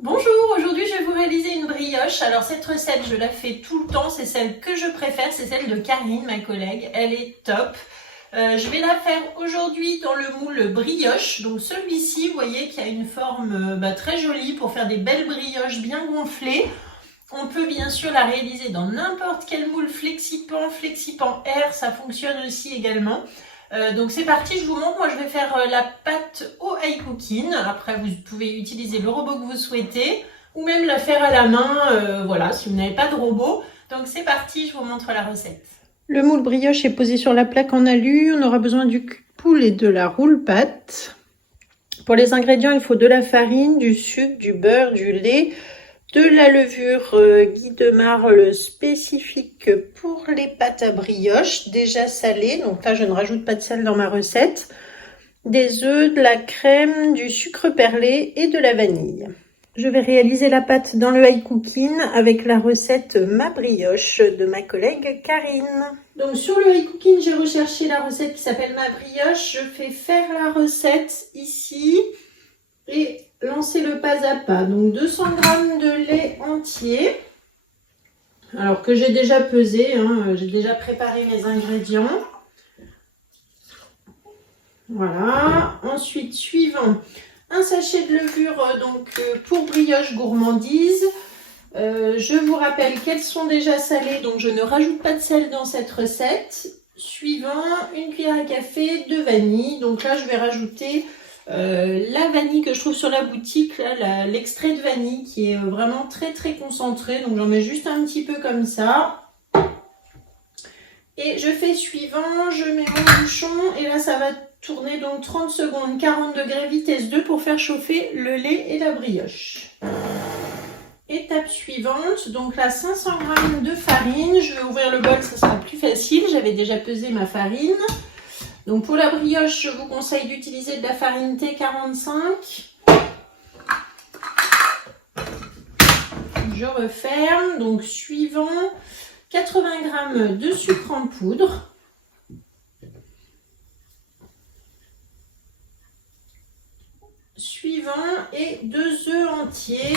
Bonjour, aujourd'hui je vais vous réaliser une brioche. Alors cette recette je la fais tout le temps, c'est celle que je préfère, c'est celle de Karine, ma collègue, elle est top. Je vais la faire aujourd'hui dans le moule brioche, donc celui-ci vous voyez qui a une forme très jolie pour faire des belles brioches bien gonflées. On peut bien sûr la réaliser dans n'importe quel moule Flexipan Air, ça fonctionne aussi également. Donc c'est parti, je vous montre. Moi je vais faire la pâte au high cooking. Après vous pouvez utiliser le robot que vous souhaitez ou même la faire à la main, voilà, si vous n'avez pas de robot. Donc c'est parti, je vous montre la recette. Le moule brioche est posé sur la plaque en alu. On aura besoin du cul de poule et de la roule-pâte. Pour les ingrédients, il faut de la farine, du sucre, du beurre, du lait, de la levure Guy de Marle spécifique pour les pâtes à brioche, déjà salées, donc là je ne rajoute pas de sel dans ma recette, des œufs, de la crème, du sucre perlé et de la vanille. Je vais réaliser la pâte dans le high cooking avec la recette Ma brioche de ma collègue Karine. Donc sur le high cooking, j'ai recherché la recette qui s'appelle Ma brioche. Je fais faire la recette ici et lancer le pas à pas. Donc 200 g de lait entier, alors que j'ai déjà pesé, j'ai déjà préparé mes ingrédients. Voilà. Ensuite, suivant, un sachet de levure pour brioche gourmandise. Je vous rappelle qu'elles sont déjà salées, donc je ne rajoute pas de sel dans cette recette. Suivant, une cuillère à café de vanille. Donc là, je vais rajouter la vanille que je trouve sur la boutique, l'extrait de vanille qui est vraiment très très concentré. Donc j'en mets juste un petit peu comme ça. Et je fais suivant, je mets mon bouchon et là ça va tourner donc 30 secondes, 40 degrés vitesse 2 pour faire chauffer le lait et la brioche. Étape suivante, donc là 500 g de farine. Je vais ouvrir le bol, ça sera plus facile. J'avais déjà pesé ma farine. Donc pour la brioche, je vous conseille d'utiliser de la farine T45. Je referme. Donc suivant, 80 g de sucre en poudre. Suivant et 2 œufs entiers.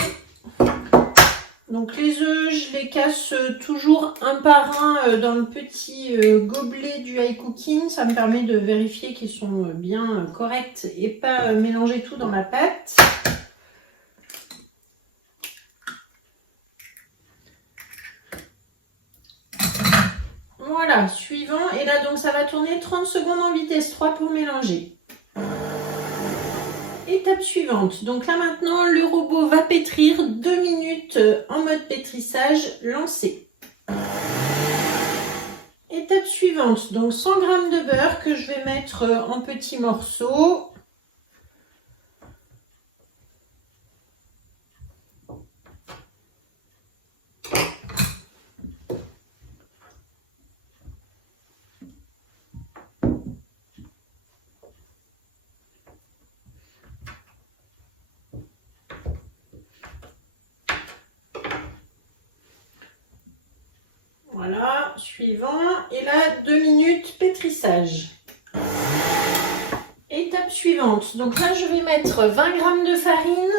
Donc les œufs, je les casse toujours un par un dans le petit gobelet du high cooking. Ça me permet de vérifier qu'ils sont bien corrects et pas mélanger tout dans la pâte. Voilà, suivant. Et là donc ça va tourner 30 secondes en vitesse 3 pour mélanger. Étape suivante, donc là maintenant le robot va pétrir 2 minutes en mode pétrissage lancé. Étape suivante, donc 100 g de beurre que je vais mettre en petits morceaux. Voilà, suivant. Et là, 2 minutes pétrissage. Étape suivante. Donc là, je vais mettre 20 g de farine,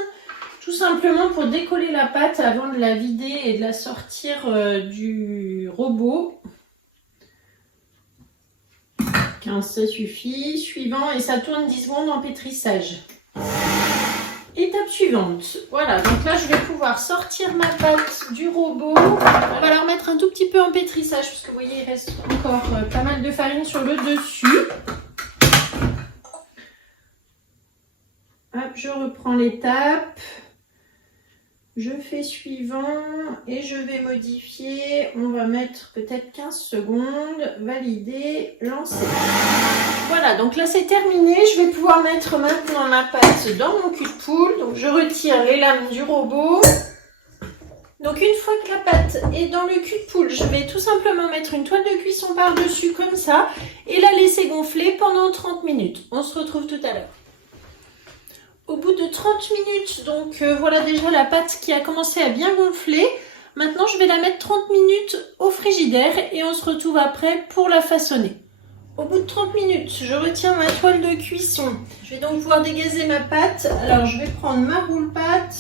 tout simplement pour décoller la pâte avant de la vider et de la sortir du robot. 15, ça suffit. Suivant, et ça tourne 10 secondes en pétrissage. Étape suivante, voilà, donc là je vais pouvoir sortir ma pâte du robot. On va la remettre un tout petit peu en pétrissage parce que vous voyez il reste encore pas mal de farine sur le dessus. Hop, je reprends l'étape. Je fais suivant et je vais modifier. On va mettre peut-être 15 secondes. Valider, lancer. Voilà, donc là c'est terminé. Je vais pouvoir mettre maintenant ma pâte dans mon cul de poule. Donc je retire les lames du robot. Donc une fois que la pâte est dans le cul de poule, je vais tout simplement mettre une toile de cuisson par-dessus comme ça et la laisser gonfler pendant 30 minutes. On se retrouve tout à l'heure. Au bout de 30 minutes, donc voilà déjà la pâte qui a commencé à bien gonfler. Maintenant, je vais la mettre 30 minutes au frigidaire et on se retrouve après pour la façonner. Au bout de 30 minutes, je retire ma toile de cuisson. Je vais donc pouvoir dégazer ma pâte. Alors, je vais prendre ma roule-pâte.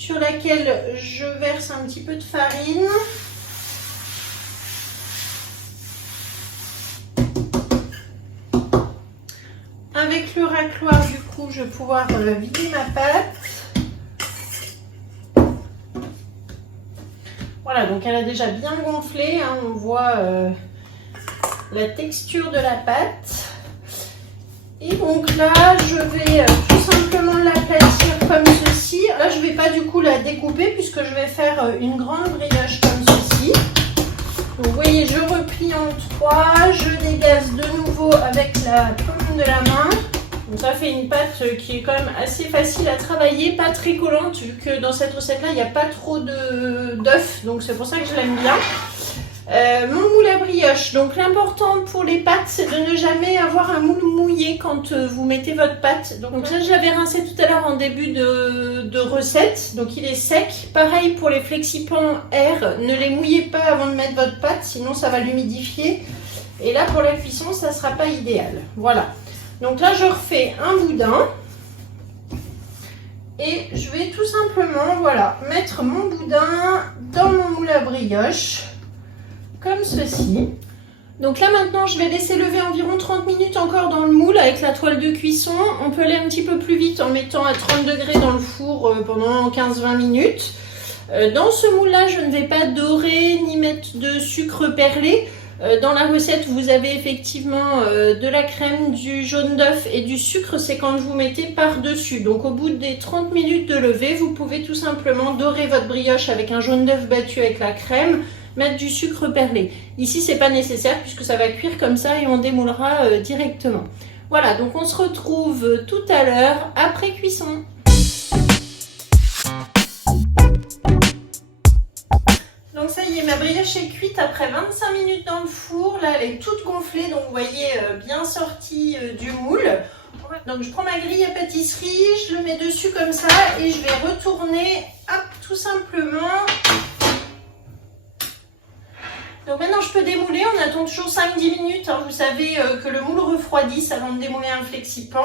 sur laquelle je verse un petit peu de farine. Avec le racloir, du coup, je vais pouvoir vider ma pâte. Voilà, donc elle a déjà bien gonflé, hein, on voit la texture de la pâte. Et donc là, je vais tout simplement l'aplatir comme ceci. Là, je ne vais pas du coup la découper puisque je vais faire une grande brioche comme ceci. Donc, vous voyez, je replie en 3, je dégaze de nouveau avec la paume de la main. Donc ça fait une pâte qui est quand même assez facile à travailler, pas très collante vu que dans cette recette-là, il n'y a pas trop d'œufs, donc c'est pour ça que je l'aime bien. Mon moule à brioche, donc l'important pour les pâtes, c'est de ne jamais avoir un moule mouillé quand vous mettez votre pâte. Donc ça, je l'avais rincé tout à l'heure en début de recette, donc il est sec. Pareil pour les flexipans air, ne les mouillez pas avant de mettre votre pâte, sinon ça va l'humidifier. Et là, pour la cuisson, ça ne sera pas idéal. Voilà. Donc là, je refais un boudin. Et je vais tout simplement, voilà, mettre mon boudin dans mon moule à brioche. Comme ceci. Donc là maintenant je vais laisser lever environ 30 minutes encore dans le moule avec la toile de cuisson. On peut aller un petit peu plus vite en mettant à 30 degrés dans le four pendant 15-20 minutes. Dans ce moule là je ne vais pas dorer ni mettre de sucre perlé. Dans la recette vous avez effectivement de la crème, du jaune d'œuf et du sucre, c'est quand vous mettez par dessus. Donc au bout des 30 minutes de lever vous pouvez tout simplement dorer votre brioche avec un jaune d'œuf battu avec la crème, mettre du sucre perlé. Ici, c'est pas nécessaire puisque ça va cuire comme ça et on démoulera directement. Voilà, donc on se retrouve tout à l'heure après cuisson. Donc ça y est, ma brioche est cuite après 25 minutes dans le four. Là, elle est toute gonflée, donc vous voyez, bien sortie du moule. Donc je prends ma grille à pâtisserie, je le mets dessus comme ça et je vais retourner, hop, tout simplement. Donc maintenant je peux démouler, on attend toujours 5-10 minutes, hein. Vous savez que le moule refroidisse avant de démouler un flexipan.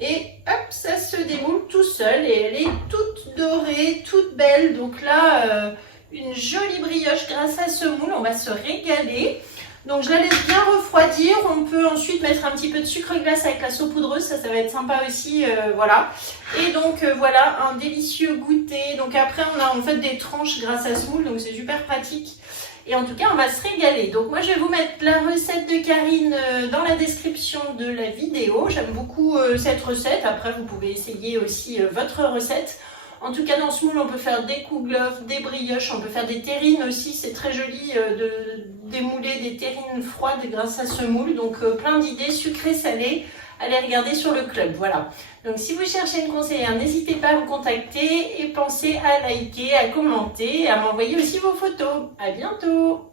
Et hop, ça se démoule tout seul et elle est toute dorée, toute belle. Donc là, une jolie brioche grâce à ce moule, on va se régaler. Donc je la laisse bien refroidir, on peut ensuite mettre un petit peu de sucre glace avec la saupoudreuse, ça va être sympa aussi, voilà. Et donc voilà, un délicieux goûter. Donc après on a en fait des tranches grâce à ce moule, donc c'est super pratique. Et en tout cas, on va se régaler. Donc moi, je vais vous mettre la recette de Karine dans la description de la vidéo. J'aime beaucoup cette recette. Après, vous pouvez essayer aussi votre recette. En tout cas, dans ce moule, on peut faire des kouglof, des brioches, on peut faire des terrines aussi. C'est très joli de démouler des terrines froides grâce à ce moule. Donc plein d'idées sucrées, salées. Allez regarder sur le club, voilà. Donc si vous cherchez une conseillère, n'hésitez pas à me contacter et pensez à liker, à commenter et à m'envoyer aussi vos photos. À bientôt!